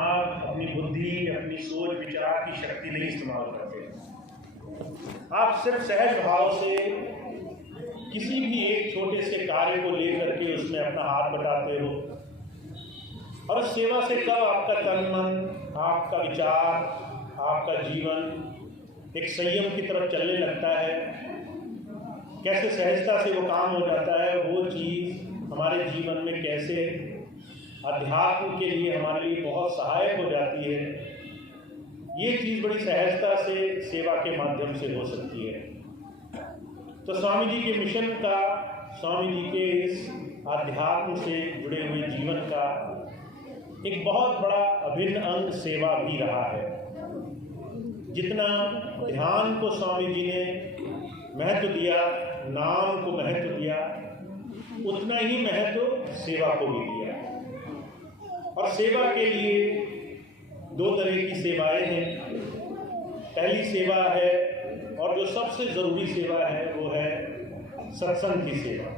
आप अपनी बुद्धि, अपनी सोच विचार की शक्ति नहीं इस्तेमाल करते। आप सिर्फ सहज भाव से किसी भी एक छोटे से कार्य को लेकर के उसमें अपना हाथ बटाते हो, और उस सेवा से कब आपका तन मन, आपका विचार, आपका जीवन एक संयम की तरफ चलने लगता है, कैसे सहजता से वो काम हो जाता है, वो चीज़ हमारे जीवन में कैसे अध्यात्म के लिए हमारे लिए बहुत सहायक हो जाती है, ये चीज़ बड़ी सहजता से सेवा के माध्यम से हो सकती है। तो स्वामी जी के मिशन का, स्वामी जी के इस अध्यात्म से जुड़े हुए जीवन का एक बहुत बड़ा अभिन्न अंग सेवा भी रहा है। जितना ध्यान को स्वामी जी ने महत्व दिया, नाम को महत्व दिया, उतना ही महत्व सेवा को भी दिया। और सेवा के लिए दो तरह की सेवाएं हैं। पहली सेवा है, और जो सबसे ज़रूरी सेवा है, वो है सत्संग की सेवा।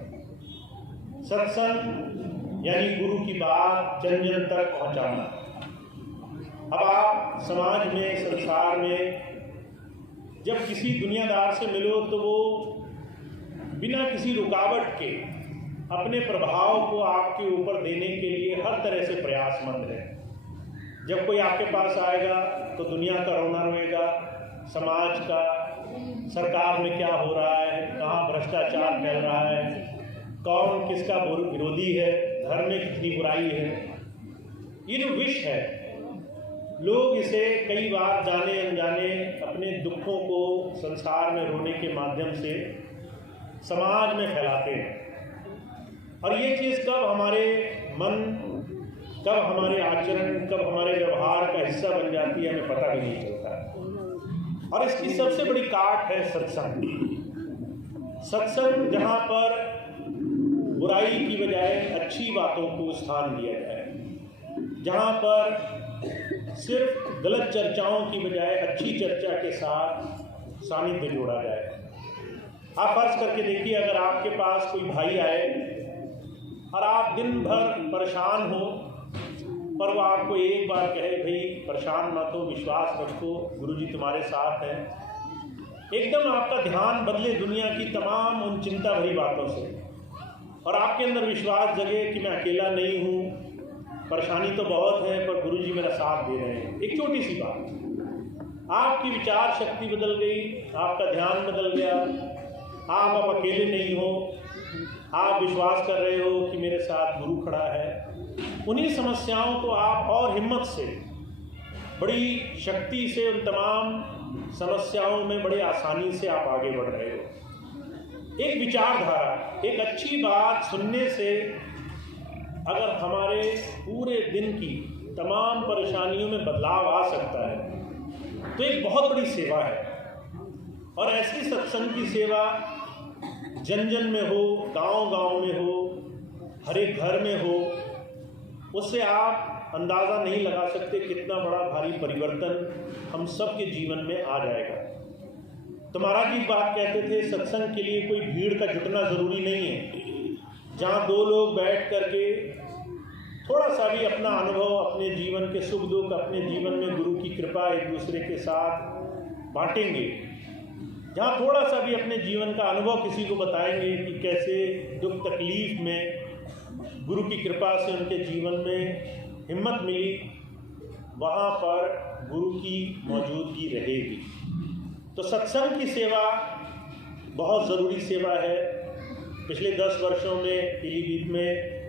सत्संग यानी गुरु की बात जन जन तक पहुंचाना। अब आप समाज में, संसार में जब किसी दुनियादार से मिलो तो वो बिना किसी रुकावट के अपने प्रभाव को आपके ऊपर देने के लिए हर तरह से प्रयासमंद है। जब कोई आपके पास आएगा तो दुनिया का रोना रोएगा, समाज का, सरकार में क्या हो रहा है, कहाँ भ्रष्टाचार फैल रहा है, कौन किसका विरोधी है, धर्म में कितनी बुराई है। ये जो विष है, लोग इसे कई बार जाने अनजाने अपने दुखों को संसार में रोने के माध्यम से समाज में फैलाते हैं। और ये चीज़ कब हमारे मन, कब हमारे आचरण, कब हमारे व्यवहार का हिस्सा बन जाती है, हमें पता भी नहीं चलता। और इसकी सबसे बड़ी काट है सत्संग। सत्संग जहाँ पर बुराई की बजाय अच्छी बातों को स्थान दिया जाए, जहाँ पर सिर्फ गलत चर्चाओं की बजाय अच्छी चर्चा के साथ सानिध्य जोड़ा जाए। आप फर्ज करके देखिए, अगर आपके पास कोई भाई आए और आप दिन भर परेशान हो, पर वो आपको एक बार कहे, भाई परेशान मत हो, विश्वास रखो, गुरुजी तुम्हारे साथ हैं, एकदम आपका ध्यान बदले दुनिया की तमाम उन चिंता भरी बातों से, और आपके अंदर विश्वास जगे कि मैं अकेला नहीं हूँ, परेशानी तो बहुत है पर गुरुजी मेरा साथ दे रहे हैं। एक छोटी सी बात, आपकी विचार शक्ति बदल गई, आपका ध्यान बदल गया, आप अब अकेले नहीं हो, आप विश्वास कर रहे हो कि मेरे साथ गुरु खड़ा है। उन्हीं समस्याओं को आप और हिम्मत से, बड़ी शक्ति से उन तमाम समस्याओं में बड़ी आसानी से आप आगे बढ़ रहे हो। एक विचारधारा, एक अच्छी बात सुनने से अगर हमारे पूरे दिन की तमाम परेशानियों में बदलाव आ सकता है तो एक बहुत बड़ी सेवा है। और ऐसी सत्संग की सेवा जन जन में हो, गांव गांव में हो, हर एक घर में हो, उससे आप अंदाज़ा नहीं लगा सकते कितना बड़ा भारी परिवर्तन हम सब के जीवन में आ जाएगा। तो महाराज जी बात कहते थे, सत्संग के लिए कोई भीड़ का जुटना ज़रूरी नहीं है। जहाँ दो लोग बैठ करके थोड़ा सा भी अपना अनुभव, अपने जीवन के सुख दुख, अपने जीवन में गुरु की कृपा एक दूसरे के साथ बांटेंगे, जहाँ थोड़ा सा भी अपने जीवन का अनुभव किसी को बताएंगे कि कैसे दुख तकलीफ में गुरु की कृपा से उनके जीवन में हिम्मत मिली, वहाँ पर गुरु की मौजूदगी रहेगी। तो सत्संग की सेवा बहुत ज़रूरी सेवा है। पिछले 10 वर्षों में पीलीभीत में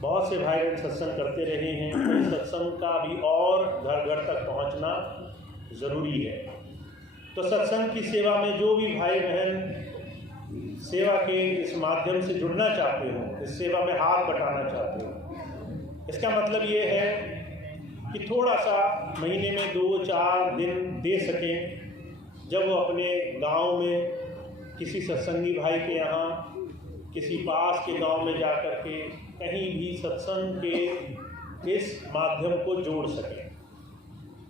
बहुत से भाई बहन सत्संग करते रहे हैं। सत्संग का भी और घर घर तक पहुंचना ज़रूरी है। तो सत्संग की सेवा में जो भी भाई बहन सेवा के इस माध्यम से जुड़ना चाहते हो, इस सेवा में हाथ बटाना चाहते हो, इसका मतलब ये है कि थोड़ा सा महीने में 2-4 दिन दे सकें, जब वो अपने गांव में किसी सत्संगी भाई के यहाँ, किसी पास के गांव में जाकर के कहीं भी सत्संग के इस माध्यम को जोड़ सकें।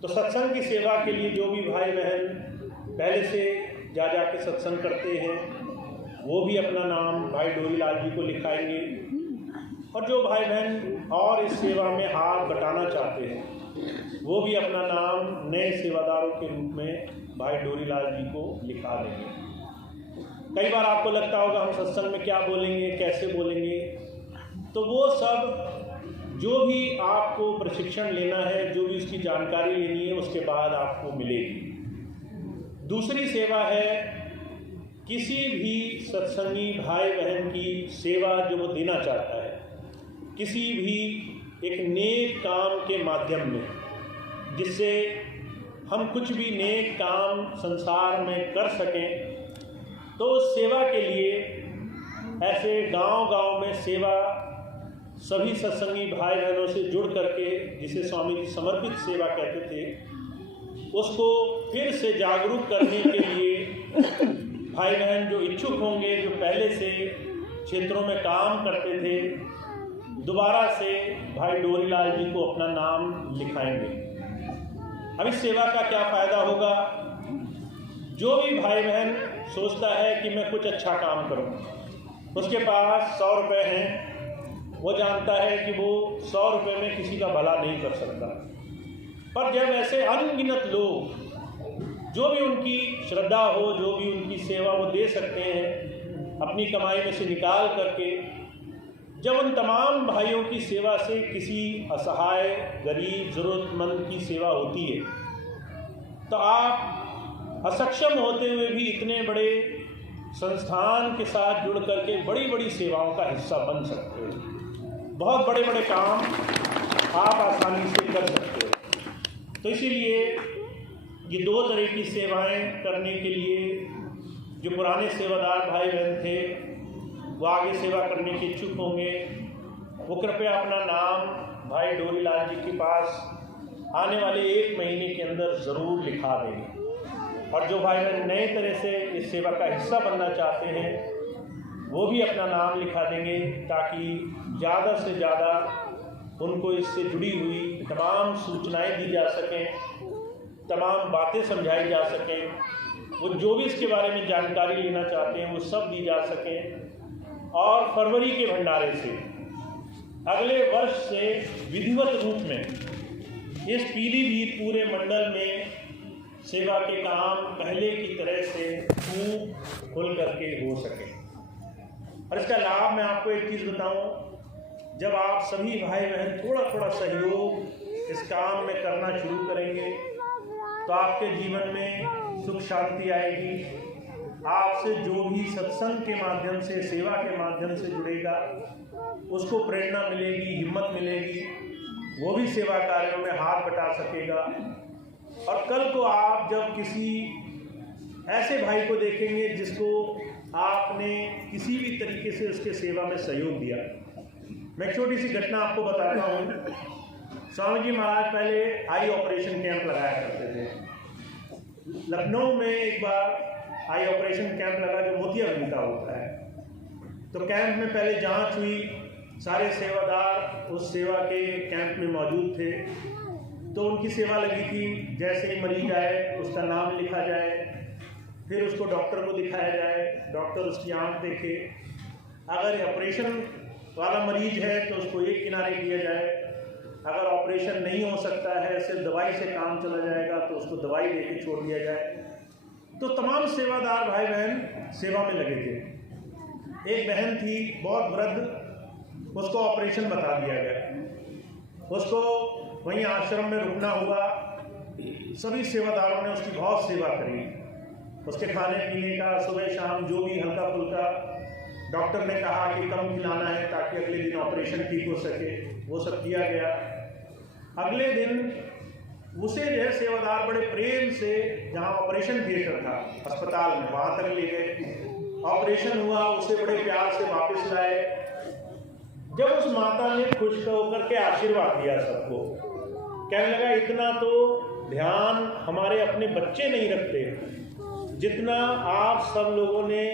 तो सत्संग की सेवा के लिए जो भी भाई बहन पहले से जा के सत्संग करते हैं, वो भी अपना नाम भाई डोरीलाल जी को लिखाएंगे। और जो भाई बहन और इस सेवा में हाथ बटाना चाहते हैं, वो भी अपना नाम नए सेवादारों के रूप में भाई डोरीलाल जी को लिखा देंगे। कई बार आपको लगता होगा हम सत्संग में क्या बोलेंगे, कैसे बोलेंगे, तो वो सब जो भी आपको प्रशिक्षण लेना है, जो भी उसकी जानकारी लेनी है, उसके बाद आपको मिलेगी। दूसरी सेवा है किसी भी सत्संगी भाई बहन की सेवा जो वो देना चाहता है, किसी भी एक नेक काम के माध्यम में, जिससे हम कुछ भी नेक काम संसार में कर सकें, तो उस सेवा के लिए ऐसे गांव-गांव में सेवा सभी सत्संगी भाई बहनों से जुड़ करके, जिसे स्वामी जी समर्पित सेवा कहते थे, उसको फिर से जागरूक करने के लिए भाई बहन जो इच्छुक होंगे, जो पहले से क्षेत्रों में काम करते थे, दोबारा से भाई डोरीलाल जी को अपना नाम लिखाएंगे। अब इस सेवा का क्या फ़ायदा होगा? जो भी भाई बहन सोचता है कि मैं कुछ अच्छा काम करूं, उसके पास 100 रुपये हैं, वो जानता है कि वो 100 रुपये में किसी का भला नहीं कर सकता। पर जब ऐसे अनगिनत लोग, जो भी उनकी श्रद्धा हो, जो भी उनकी सेवा वो दे सकते हैं अपनी कमाई में से निकाल करके, जब उन तमाम भाइयों की सेवा से किसी असहाय, गरीब, ज़रूरतमंद की सेवा होती है, तो आप असक्षम होते हुए भी इतने बड़े संस्थान के साथ जुड़ करके बड़ी बड़ी सेवाओं का हिस्सा बन सकते हो। बहुत बड़े बड़े काम आप आसानी से कर सकते हो। तो इसीलिए ये 2 तरह की सेवाएं करने के लिए जो पुराने सेवादार भाई बहन थे, वो आगे सेवा करने के इच्छुक होंगे, वो कृपया अपना नाम भाई डोरीलाल जी के पास आने वाले 1 महीने के अंदर ज़रूर लिखा देंगे। और जो भाई बहन नए तरह से इस सेवा का हिस्सा बनना चाहते हैं, वो भी अपना नाम लिखा देंगे, ताकि ज़्यादा से ज़्यादा उनको इससे जुड़ी हुई तमाम सूचनाएं दी जा सकें, तमाम बातें समझाई जा सकें, वो जो भी इसके बारे में जानकारी लेना चाहते हैं वो सब दी जा सकें। और फरवरी के भंडारे से अगले वर्ष से विधिवत रूप में इस पीलीभीत पूरे मंडल में सेवा के काम पहले की तरह से खूब खुल करके हो सके। और इसका लाभ मैं आपको एक चीज़ बताऊं, जब आप सभी भाई बहन थोड़ा थोड़ा सहयोग इस काम में करना शुरू करेंगे, तो आपके जीवन में सुख शांति आएगी। आपसे जो भी सत्संग के माध्यम से, सेवा के माध्यम से जुड़ेगा, उसको प्रेरणा मिलेगी, हिम्मत मिलेगी, वो भी सेवा कार्यों में हाथ बटा सकेगा। और कल को आप जब किसी ऐसे भाई को देखेंगे जिसको आपने किसी भी तरीके से उसके सेवा में सहयोग दिया। मैं एक छोटी सी घटना आपको बताता हूँ। स्वामी जी महाराज पहले आई ऑपरेशन कैंप लगाया करते थे। लखनऊ में एक बार आई ऑपरेशन कैंप लगा जो मोतियाबिंद का होता है। तो कैंप में पहले जांच हुई, सारे सेवादार उस सेवा के कैंप में मौजूद थे, तो उनकी सेवा लगी थी। जैसे ही मरीज आए उसका नाम लिखा जाए, फिर उसको डॉक्टर को दिखाया जाए, डॉक्टर उसकी आँख देखे, अगर ऑपरेशन वाला मरीज है तो उसको एक किनारे किया जाए, अगर ऑपरेशन नहीं हो सकता है, सिर्फ दवाई से काम चला जाएगा तो उसको दवाई दे के छोड़ दिया जाए। तो तमाम सेवादार भाई बहन सेवा में लगे थे। एक बहन थी बहुत वृद्ध, उसको ऑपरेशन बता दिया गया, उसको वहीं आश्रम में रुकना हुआ। सभी सेवादारों ने उसकी बहुत सेवा करी, उसके खाने पीने का सुबह शाम जो भी हल्का फुल्का डॉक्टर ने कहा कि कम खिलाना है ताकि अगले दिन ऑपरेशन ठीक हो सके, वो सब किया गया। अगले दिन उसे जो है सेवादार बड़े प्रेम से, जहाँ ऑपरेशन थिएटर था अस्पताल में, वहाँ तक ले गए। ऑपरेशन हुआ, उसे बड़े प्यार से वापस लाए। जब उस माता ने खुश होकर के आशीर्वाद दिया सबको, कहने लगा इतना तो ध्यान हमारे अपने बच्चे नहीं रखते जितना आप सब लोगों ने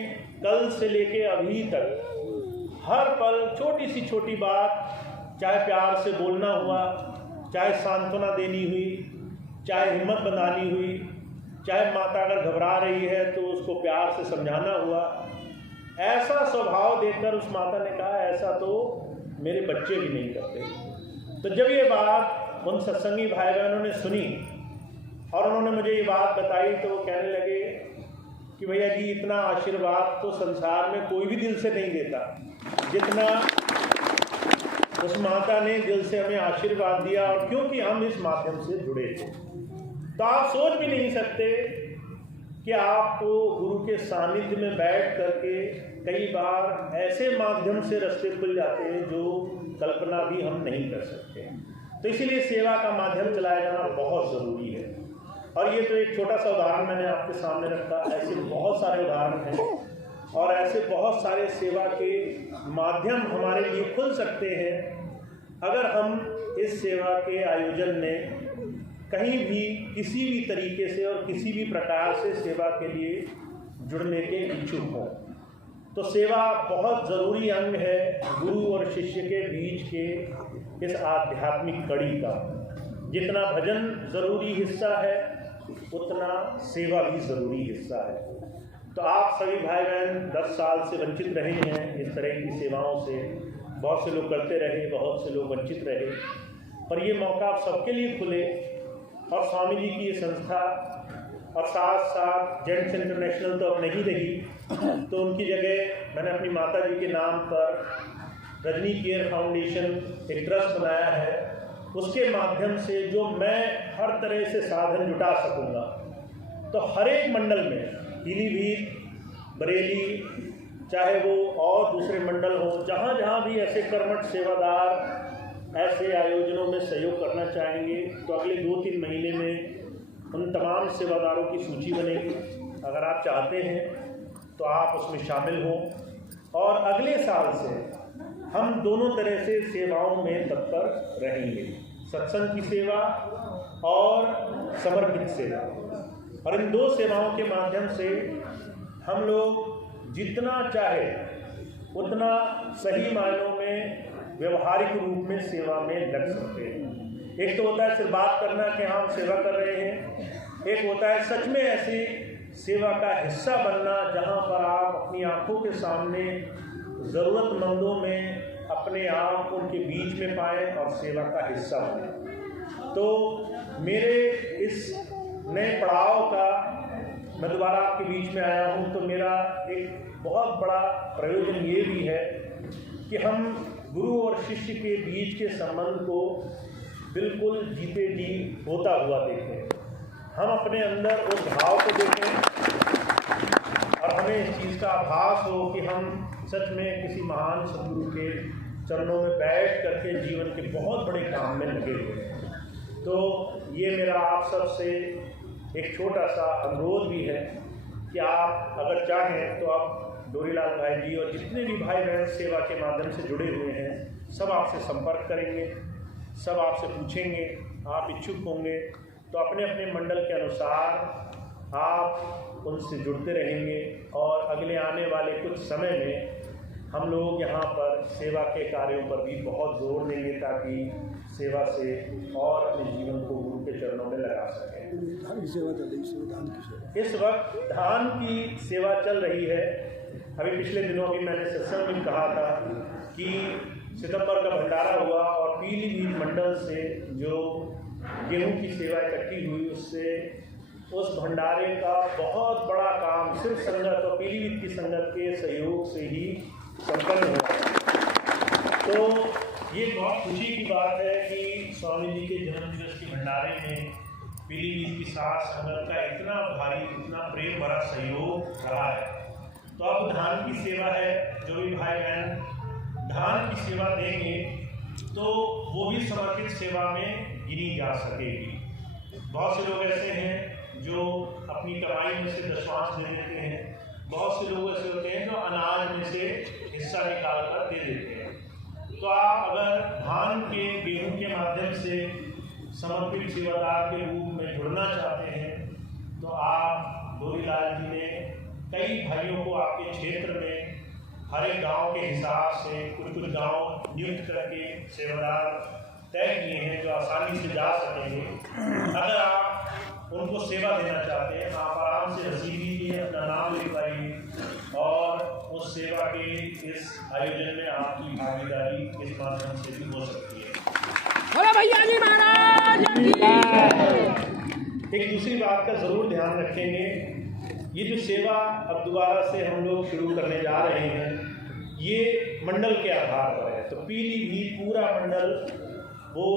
कल से लेके अभी तक हर पल छोटी सी छोटी बात, चाहे प्यार से बोलना हुआ, चाहे सांत्वना देनी हुई, चाहे हिम्मत बंधानी हुई, चाहे माता अगर घबरा रही है तो उसको प्यार से समझाना हुआ, ऐसा स्वभाव देखकर उस माता ने कहा ऐसा तो मेरे बच्चे भी नहीं करते। तो जब ये बात उन सत्संगी भाई बहनों ने सुनी और उन्होंने मुझे ये बात बताई, तो वो कहने लगे कि भैया जी, इतना आशीर्वाद तो संसार में कोई भी दिल से नहीं देता जितना उस माता ने दिल से हमें आशीर्वाद दिया, और क्योंकि हम इस माध्यम से जुड़े थे। तो आप सोच भी नहीं सकते कि आपको गुरु के सानिध्य में बैठ करके कई बार ऐसे माध्यम से रास्ते खुल जाते हैं जो कल्पना भी हम नहीं कर सकते। तो इसीलिए सेवा का माध्यम चलाया जाना बहुत ज़रूरी है। और ये तो एक छोटा सा उदाहरण मैंने आपके सामने रखा, ऐसे बहुत सारे उदाहरण हैं और ऐसे बहुत सारे सेवा के माध्यम हमारे लिए खुल सकते हैं अगर हम इस सेवा के आयोजन में कहीं भी किसी भी तरीके से और किसी भी प्रकार से सेवा के लिए जुड़ने के इच्छुक हों। तो सेवा बहुत ज़रूरी अंग है गुरु और शिष्य के बीच के इस आध्यात्मिक कड़ी का। जितना भजन ज़रूरी हिस्सा है उतना सेवा भी ज़रूरी हिस्सा है। तो आप सभी भाई बहन 10 साल से वंचित रहे हैं इस तरह की सेवाओं से, बहुत से लोग करते रहे, बहुत से लोग वंचित रहे, पर ये मौका आप सबके लिए खुले। और स्वामी जी की ये संस्था और साथ साथ जेंट्स इंटरनेशनल तो अब नहीं रही, तो उनकी जगह मैंने अपनी माता जी के नाम पर रजनी केयर फाउंडेशन एक ट्रस्ट बनाया है। उसके माध्यम से जो मैं हर तरह से साधन जुटा सकूँगा, तो हर एक मंडल में, पीलीभीत, बरेली, चाहे वो और दूसरे मंडल हो, जहाँ जहाँ भी ऐसे कर्मठ सेवादार ऐसे आयोजनों में सहयोग करना चाहेंगे, तो अगले 2-3 महीने में उन तमाम सेवादारों की सूची बनेगी। अगर आप चाहते हैं तो आप उसमें शामिल हों, और अगले साल से हम दोनों तरह से सेवाओं में तत्पर रहेंगे, सत्संग की सेवा और समर्पित सेवा। और इन 2 सेवाओं के माध्यम से हम लोग जितना चाहे उतना सही मायनों में व्यवहारिक रूप में सेवा में लग सकते हैं। एक तो होता है सिर्फ बात करना कि हाँ हम सेवा कर रहे हैं, एक होता है सच में ऐसी सेवा का हिस्सा बनना जहाँ पर आप अपनी आंखों के सामने ज़रूरतमंदों में अपने आप उनके बीच में पाएँ और सेवा का हिस्सा बने। तो मेरे इस नए पड़ाव का मैं दोबारा आपके बीच में आया हूँ, तो मेरा एक बहुत बड़ा प्रयोजन ये भी है कि हम गुरु और शिष्य के बीच के संबंध को बिल्कुल जीते जी होता हुआ देखें। हम अपने अंदर उस भाव को देखें और हमें इस चीज़ का आभास हो कि हम सच में किसी महान सद्गुरु के चरणों में बैठ करके जीवन के बहुत बड़े काम में लगे हुए हैं। तो ये मेरा आप सब से एक छोटा सा अनुरोध भी है कि आप अगर चाहें तो आप डोरीलाल भाई जी और जितने भी भाई बहन सेवा के माध्यम से जुड़े हुए हैं, सब आपसे संपर्क करेंगे, सब आपसे पूछेंगे, आप इच्छुक होंगे तो अपने अपने मंडल के अनुसार आप उनसे जुड़ते रहेंगे। और अगले आने वाले कुछ समय में हम लोग यहाँ पर सेवा के कार्यों पर भी बहुत जोर देंगे ताकि सेवा से और अपने जीवन को गुरु के चरणों में लगा सकें। इस वक्त धान की सेवा चल रही है। अभी पिछले दिनों भी मैंने सत्संग में कहा था कि सितंबर का भंडारा हुआ और पीलीभीत मंडल से जो गेहूं की सेवा इकट्ठी हुई, उससे उस भंडारे का बहुत बड़ा काम सिर्फ संगत और पीलीभीत की संगत के सहयोग से ही संपन्न हुआ। तो ये बहुत खुशी की बात है कि स्वामी जी के जन्मदिवस के भंडारे में पीलीभीत की साथ संगत का इतना भारी, इतना प्रेम भरा सहयोग रहा है। तो अब धान की सेवा है, जो भी भाई बहन धान की सेवा देंगे तो वो भी समर्पित सेवा में गिनी जा सकेगी। बहुत से लोग ऐसे हैं जो अपनी कमाई में से दशमांश दे देते हैं, बहुत से लोग ऐसे होते हैं जो अनाज में से हिस्सा निकाल कर दे देते हैं। तो आप अगर धान के गेहूं के माध्यम से समर्पित सेवादार के रूप में जुड़ना चाहते हैं तो आप डोरीलाल जी ने कई भाइयों को आपके क्षेत्र में हर एक गांव के हिसाब से कुछ गांव नियुक्त करके सेवादार तय किए हैं जो आसानी से जा सकेंगे। अगर आप उनको सेवा देना चाहते हैं आप आराम से रसीद लीजिए, अपना नाम लिखवाइए और उस सेवा के इस आयोजन में आपकी भागीदारी इस माध्यम से भी हो सकती है। बोलो भैया जी महाराज की। एक दूसरी बात का ज़रूर ध्यान रखेंगे, ये जो सेवा अब दोबारा से हम लोग शुरू करने जा रहे हैं, ये मंडल के आधार पर है। तो पीलीभीत पूरा मंडल वो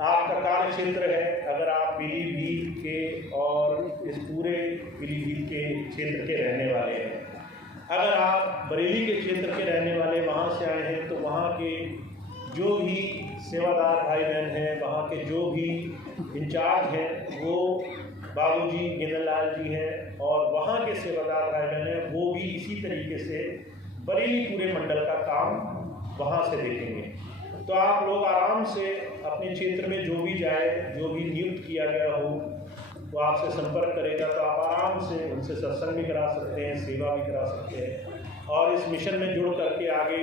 आपका कार्य क्षेत्र है। अगर आप पीलीभीत के और इस पूरे पीलीभीत के क्षेत्र के रहने वाले हैं, अगर आप बरेली के क्षेत्र के रहने वाले वहाँ से आए हैं, तो वहाँ के जो भी सेवादार भाई बहन हैं, वहाँ के जो भी इंचार्ज हैं, वो बाबूजी गेंदलाल जी हैं, और वहाँ के सेवादार भाई बहन हैं, वो भी इसी तरीके से बरेली पूरे मंडल का काम वहाँ से देखेंगे। तो आप लोग आराम से अपने क्षेत्र में जो भी जाए, जो भी नियुक्त किया गया हो, वो आपसे संपर्क करेगा, तो आप आराम से उनसे सत्संग भी करा सकते हैं, सेवा भी करा सकते हैं, और इस मिशन में जुड़ करके आगे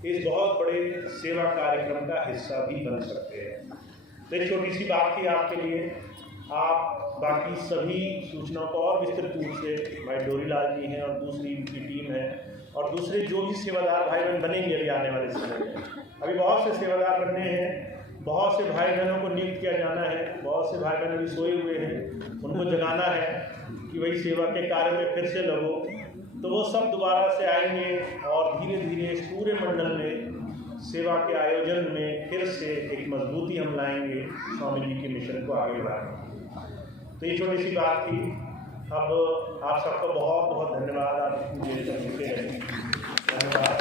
इस बहुत बड़े सेवा कार्यक्रम का हिस्सा भी बन सकते हैं। तो एक छोटी सी बात थी आपके लिए। आप बाकी सभी सूचनाओं को और विस्तृत रूप से भाई डोरीलाल जी हैं और दूसरी उनकी टीम है, और दूसरे जो भी सेवादार भाई बहन बनेंगे अभी आने वाले समय में, अभी बहुत से सेवादार बनने हैं, बहुत से भाई बहनों को नियुक्त किया जाना है, बहुत से भाई बहन अभी सोए हुए हैं, उनको जगाना है कि वही सेवा के कार्य में फिर से लगो। तो वो सब दोबारा से आएंगे और धीरे धीरे इस पूरे मंडल में सेवा के आयोजन में फिर से एक मजबूती हम लाएंगे, स्वामी जी के मिशन को आगे बढ़ाएंगे। तो ये छोटी सी बात थी। अब आप सबका बहुत बहुत धन्यवाद। आप इतनी देर तक जुटे रहे, धन्यवाद।